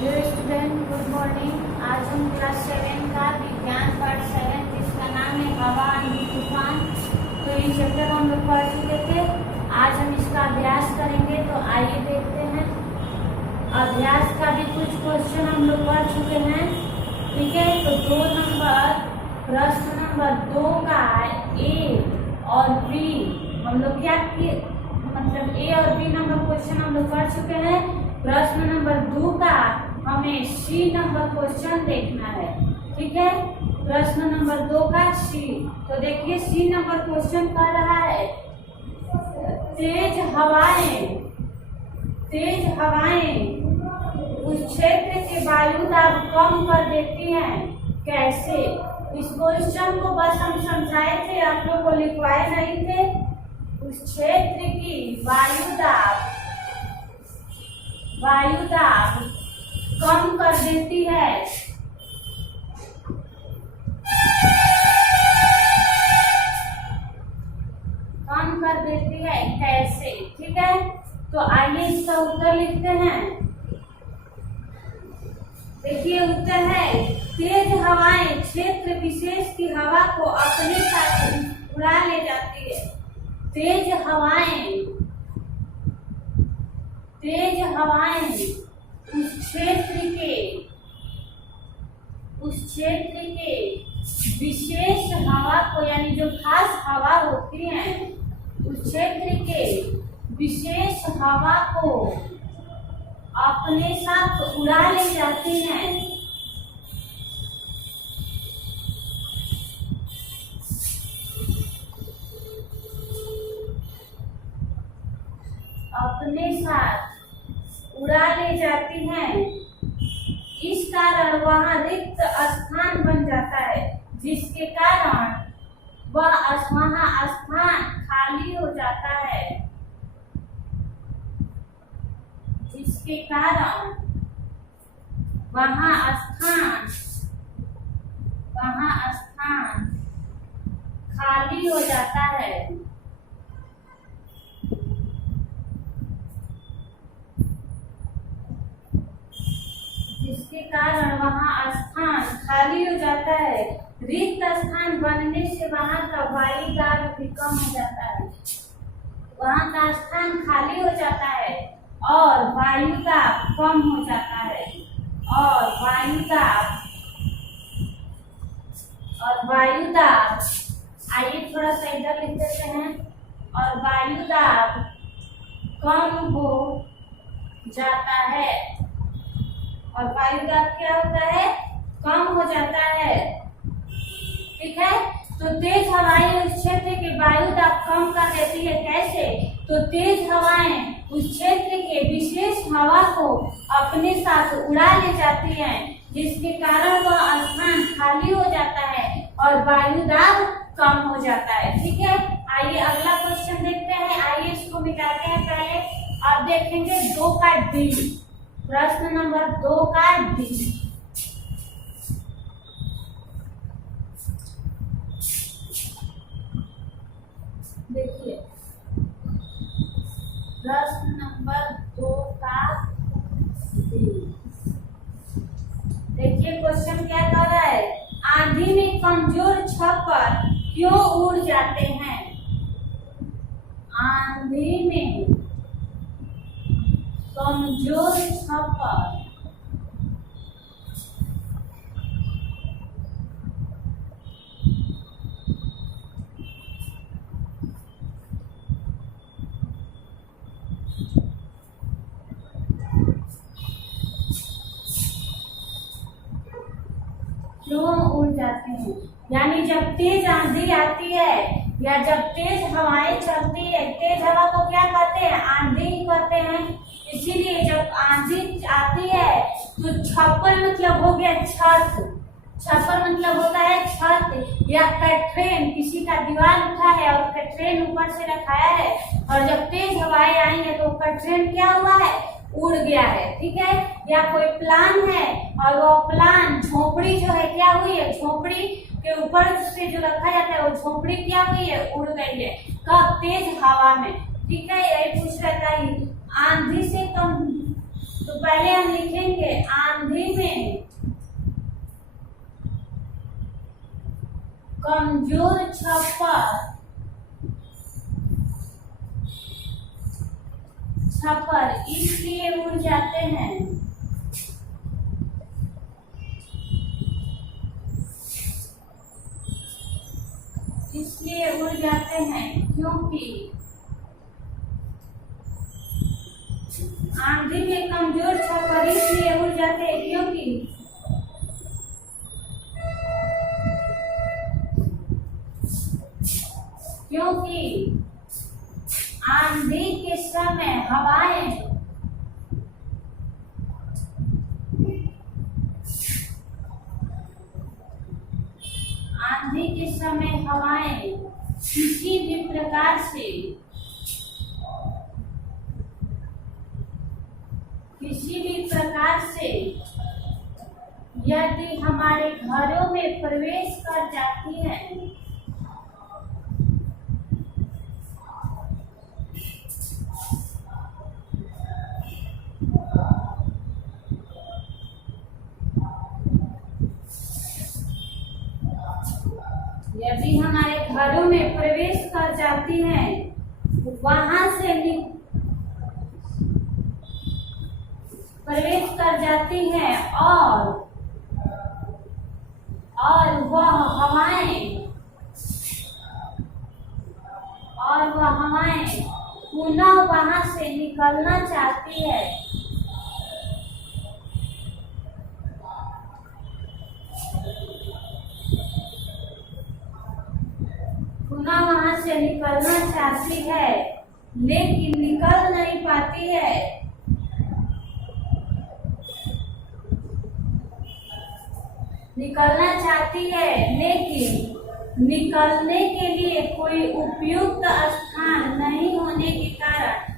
Hello student, good morning. आज हम class 7 का विज्ञान पार्ट 7 जिसका नाम है हवा आंधी तूफान। तो ये चैप्टर हम लोग पढ़ चुके थे। आज हम इसका अभ्यास करेंगे, तो आइए देखते हैं। अभ्यास का भी कुछ क्वेश्चन हम लोग पढ़ चुके हैं, ठीक है। तो प्रश्न नंबर 2 का ए और बी हम लोग क्या किए, मतलब ए और बी नंबर क्वेश्चन हम लोग पढ़ चुके हैं। प्रश्न नंबर 2 का हमें सी नंबर क्वेश्चन देखना है, ठीक है। प्रश्न नंबर 2 का सी। तो देखिए सी नंबर क्वेश्चन कह रहा है तेज हवाएं उस क्षेत्र के वायु दाब कम कर देती हैं, कैसे? इस क्वेश्चन को बस हम समझाए थे, आप लोग को लिखवाए नहीं थे। उस क्षेत्र की वायु दाब कम कर देती है, कैसे? ठीक है। तो आइए इसका उत्तर लिखते हैं। देखिए उत्तर है तेज हवाएं क्षेत्र विशेष की हवा को अपने साथ उड़ा ले जाती है। तेज हवाएं उस क्षेत्र के विशेष हवा को, यानी जो खास हवा होती है, उस क्षेत्र के विशेष हवा को अपने साथ उड़ा ले जाती हैं। इस कारण वहाँ रिक्त स्थान बन जाता है, जिसके कारण वहाँ स्थान खाली हो जाता है, जिसके कारण वहाँ स्थान खाली हो जाता है। रिक्त स्थान बनने से वहाँ का वायु दाब भी कम हो जाता है। वहाँ का स्थान खाली हो जाता है और वायु दाब कम हो जाता है। और वायु दाब आइए थोड़ा सा इधर लिख देते हैं। और वायु दाब कम हो जाता है। और वायु दाब क्या होता है? कम हो जाता है, ठीक है। तो तेज हवाएं उस क्षेत्र के वायु दाब कम कर देती है, कैसे? तो तेज हवाएं उस क्षेत्र के विशेष हवा को अपने साथ उड़ा ले जाती हैं, जिसके कारण वह स्थान खाली हो जाता है और वायु दाब कम हो जाता है, ठीक है। आइए अगला क्वेश्चन देखते हैं। आइए इसको मिटाते हैं पहले। अब देखेंगे 2 का डी। प्रश्न नंबर 2 का डी। देखिए प्रश्न नंबर 2 का डी। देखिए क्वेश्चन क्या कह रहा है? आंधी में कमजोर छप्पर क्यों उड़ जाते हैं? आंधी में कमजोर छप्पर क्यों उड़ जाते हैं? यानी जब तेज आंधी आती है या जब तेज हवाएं चलती है, तेज हवा को क्या कहते हैं? आंधी ही कहते हैं। इसीलिए जब आंधी आती है तो छप्पर मतलब हो गया छत। छप्पर मतलब होता है छत या कटरेन। किसी का दीवार उठा है और कटरेन ऊपर से रखाया है, और जब तेज हवाएं आई है तो कटरेन क्या हुआ है? उड़ गया है, ठीक है। या कोई प्लान है और वो प्लान झोपड़ी जो है क्या हुई है? झोपड़ी के ऊपर से जो रखा जाता है वो झोपड़ी क्या हुई है? उड़ गई है। कब? तेज हवा में, ठीक है। यही पूछ रहा था। आंधी से कम, तो पहले हम लिखेंगे आंधी कमजोर छप्पर इसलिए उड़ जाते हैं। इसलिए उड़ जाते हैं क्योंकि आंधी में कमजोर छप्पर इसलिए उड़ जाते हैं क्योंकि आंधी के समय हवाएं किसी भी प्रकार से यदि हमारे घरों में प्रवेश कर जाती है प्रवेश कर जाती है और वह हवाएं पुनः वहां से निकलना चाहती है। लेकिन निकल नहीं पाती है। निकलना चाहती है लेकिन निकलने के लिए कोई उपयुक्त स्थान नहीं होने के कारण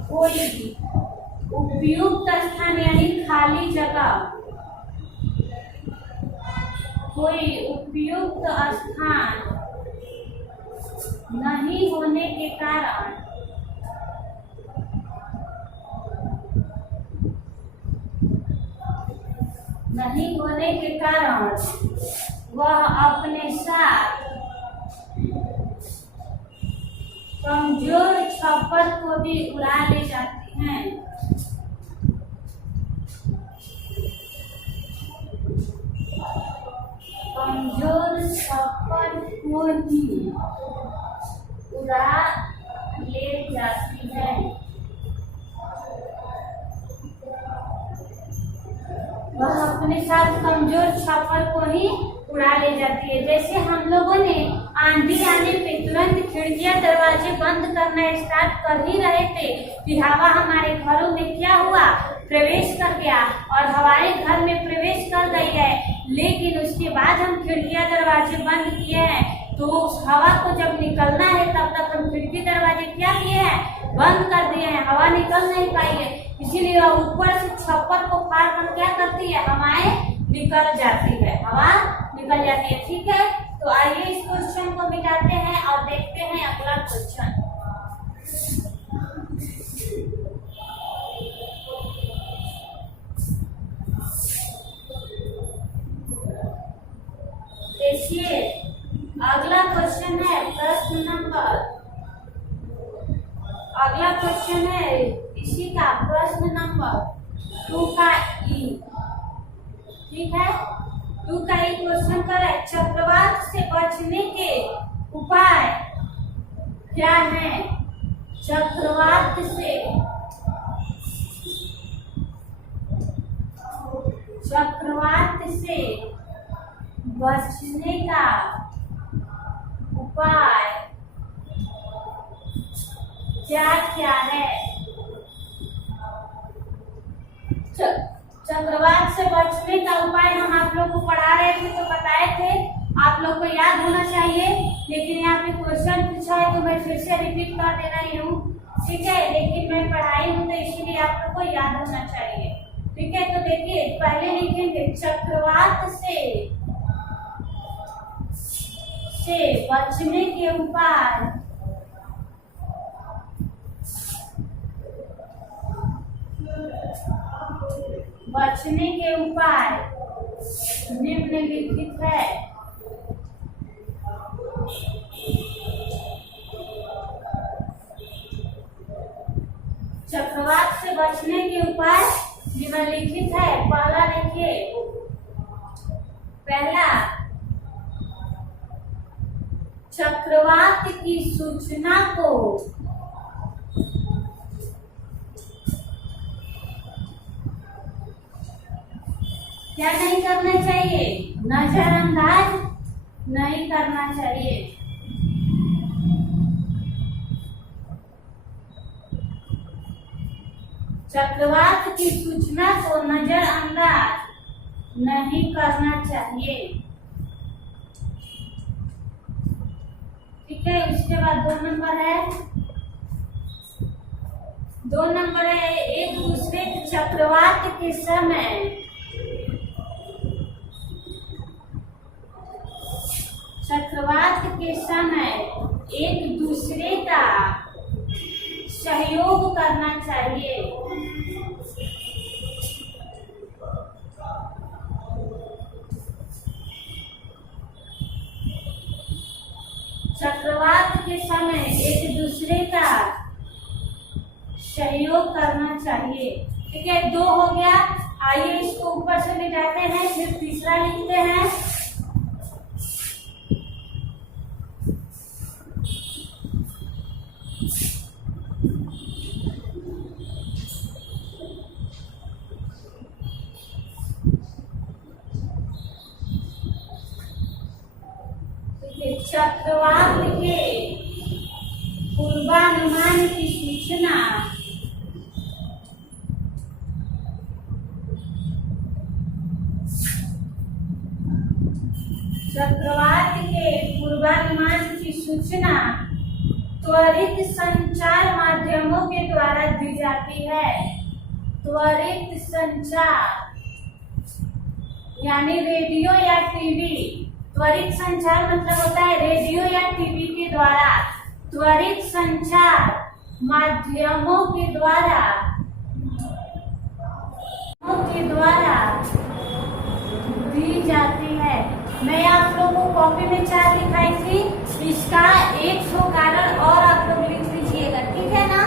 कोई उपयुक्त स्थान यानी खाली जगह, कोई उपयुक्त स्थान नहीं होने के कारण वह अपने साथ कमजोर छप्पर को भी उड़ा ले जाती हैं। कमजोर छप्पर को भी उड़ा ले जाती है। वह अपने साथ कमजोर छप्पर को ही उड़ा ले जाती है। जैसे हम लोगों ने आंधी आने पे तुरंत खिड़कियां दरवाजे बंद करना स्टार्ट कर ही रहे थे कि हवा हमारे घरों में क्या हुआ, प्रवेश कर गया और हमारे घर में प्रवेश कर गई है। लेकिन उसके बाद हम खिड़कियां दरवाजे बंद किए हैं तो उस हवा को जब निकलना है तब तक हम खिड़की दरवाजे क्या किए हैं, बंद कर दिए हैं। हवा निकल नहीं पाई है, इसीलिए वह ऊपर से छप्पर को फाड़ कर क्या करती है, हवाएं निकल जाती है, हवा निकल जाती है। ठीक है, तो आइए इस क्वेश्चन को मिटाते हैं और देखते हैं अगला क्वेश्चन। देखिए अगला क्वेश्चन है इसी का प्रश्न नंबर 2 का ई। ठीक है, 2 का ई क्वेश्चन कर है, चक्रवात से बचने के उपाय क्या हैं? चक्रवात से बचने का उपाय क्या क्या है? चक्रवात से बचने का उपाय हम आप लोग को पढ़ा रहे थे तो बताए थे, आप लोग को याद होना चाहिए। लेकिन यहाँ पे क्वेश्चन पूछा है तो मैं फिर से रिपीट कर दे रही हूँ। ठीक है, लेकिन मैं पढ़ाई हूँ तो इसीलिए आप लोग को याद होना चाहिए। ठीक है, तो देखिए पहले लिखेंगे चक्रवात से बचने के उपाय। बचने के उपाय निम्नलिखित है। चक्रवात से बचने के उपाय निम्नलिखित है। पहला देखिए, पहला, चक्रवात की सूचना को क्या नहीं करना चाहिए? नजरअंदाज नहीं करना चाहिए। चक्रवात की सूचना को नजरअंदाज नहीं करना चाहिए। ठीक है, उसके बाद 2 नंबर है, 2 नंबर है, एक दूसरे चक्रवात के समय एक दूसरे का सहयोग करना चाहिए। चक्रवात के समय एक दूसरे का सहयोग करना चाहिए। ठीक है, 2 हो गया। आइए इसको ऊपर से मिटाते हैं, फिर तीसरा लिखते हैं। चक्रवात के पूर्वानुमान की सूचना त्वरित संचार माध्यमों के द्वारा दी जाती है। त्वरित संचार यानी रेडियो या टीवी। त्वरित संचार मतलब होता है रेडियो या टीवी के द्वारा, त्वरित संचार माध्यमों के द्वारा दी जाती है। मैं आप लोगों को कॉपी में 4 लिखाई थी, इसका 100 कारण और आप लोग लिख लीजिएगा, ठीक है ना।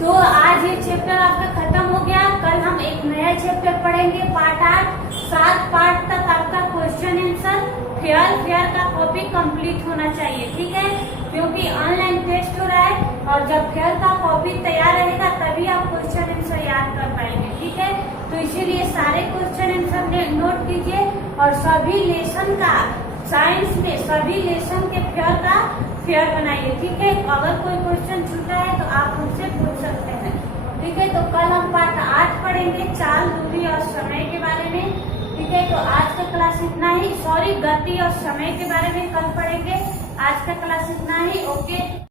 तो आज ये चैप्टर आपका खत्म हो गया। कल हम एक नया चैप्टर पढ़ेंगे, पार्ट 8। 7 पार्ट तक आपका क्वेश्चन आंसर फेयर का कॉपी कंप्लीट होना चाहिए, ठीक है, क्योंकि ऑनलाइन टेस्ट हो रहा है और जब फेयर का कॉपी तैयार रहेगा तभी आप क्वेश्चन आंसर याद कर पाएंगे, ठीक है। तो इसीलिए सारे क्वेश्चन आंसर नोट कीजिए और सभी लेसन का साइंस में सभी लेसन के फेयर बनाइए, ठीक है। अगर कोई क्वेश्चन छूटा है तो आप मुझसे पूछ सकते हैं, ठीक है। तो कल हम पार्ट 8 पढ़ेंगे, चाल, दूरी और समय के बारे में, ठीक है। तो आज का क्लास इतना ही, गति और समय के बारे में कल पढ़ेंगे। आज का क्लास इतना ही, ओके।